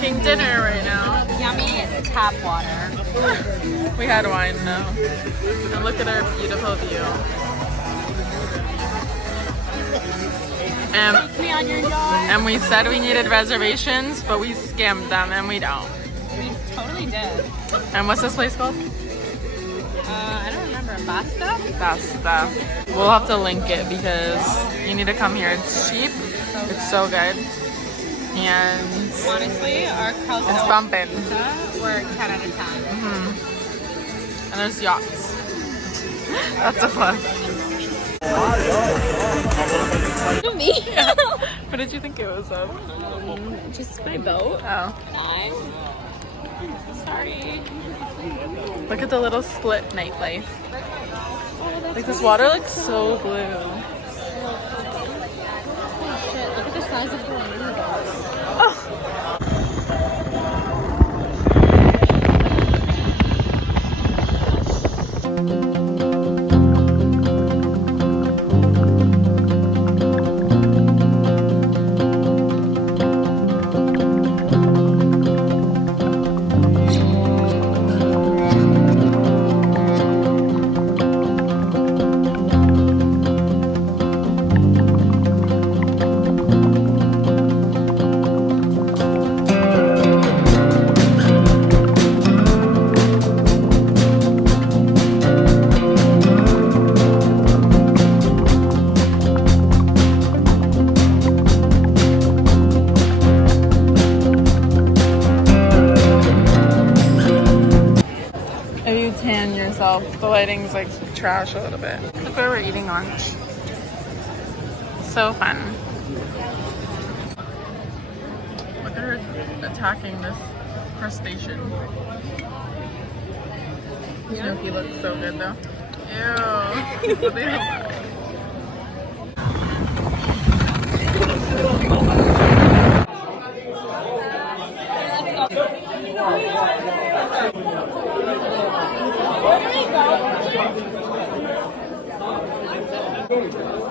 making dinner right now. Yummy tap water. We had wine though. And look at our beautiful view. Take me on your yacht. And we said we needed reservations, but we scammed them and we don't. We totally did. And what's this place called? I don't remember. Basta? Basta. We'll have to link it because you need to come here. It's cheap. It's so good. And Honestly, our house it's bumping. We're 10 out of 10. And there's yachts. That's a plus. Me? Yeah. What did you think it was of? Just my boat. Oh. I'm sorry. Look at the little split nightlife. Like this water looks so blue. Shit, look at the size of the windows. The lighting's like trash a little bit. Look where we're eating lunch. So fun. Look at her attacking this crustacean. Snooki looks so good though. Ew. What the hell?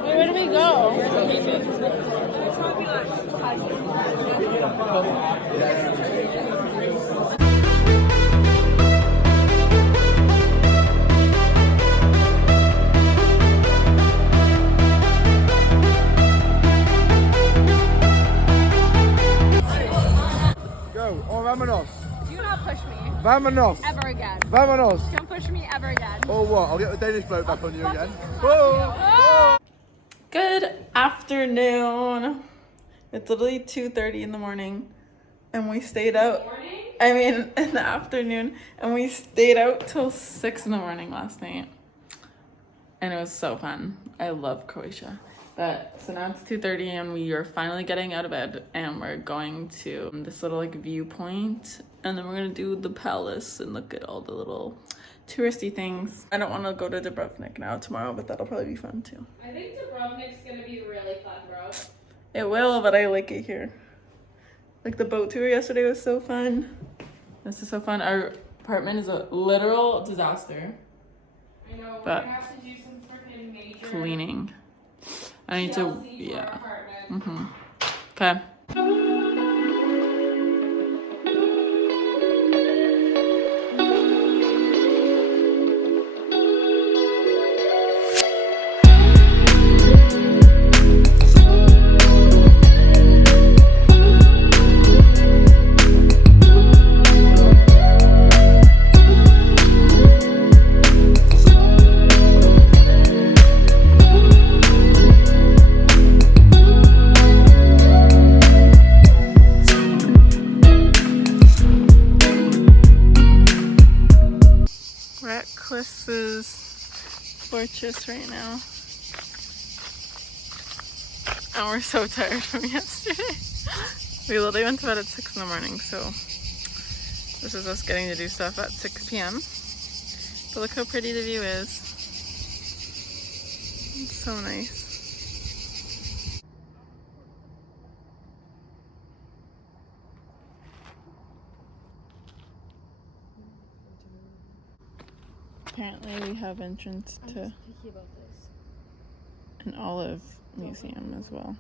Where do we go? Go, or vámonos. Do not push me. Vámonos. Ever again. Vámonos. Don't push me ever again. Or what? I'll get the Danish bloke back on you again. Whoa. Good afternoon. It's literally 2:30 in the morning and we stayed out. I mean, in the afternoon, and we stayed out till 6 in the morning last night. And it was so fun. I love Croatia. But so now it's 2:30 and we are finally getting out of bed and we're going to this little like viewpoint, and then we're gonna do the palace and look at all the little touristy things. I don't want to go to Dubrovnik now tomorrow, but that'll probably be fun too. I think Dubrovnik's gonna be really fun, bro. It will, but I like it here. Like the boat tour yesterday was so fun. This is so fun. Our apartment is a literal disaster. I know, we're But gonna have to do some freaking major cleaning. I need to, TLC for our yeah. apartment. Okay. Fortress right now, and we're so tired from yesterday. We literally went to bed at 6 in the morning, so this is us getting to do stuff at 6 p.m. But look how pretty the view is. It's so nice. Apparently we have entrance to an olive museum as well.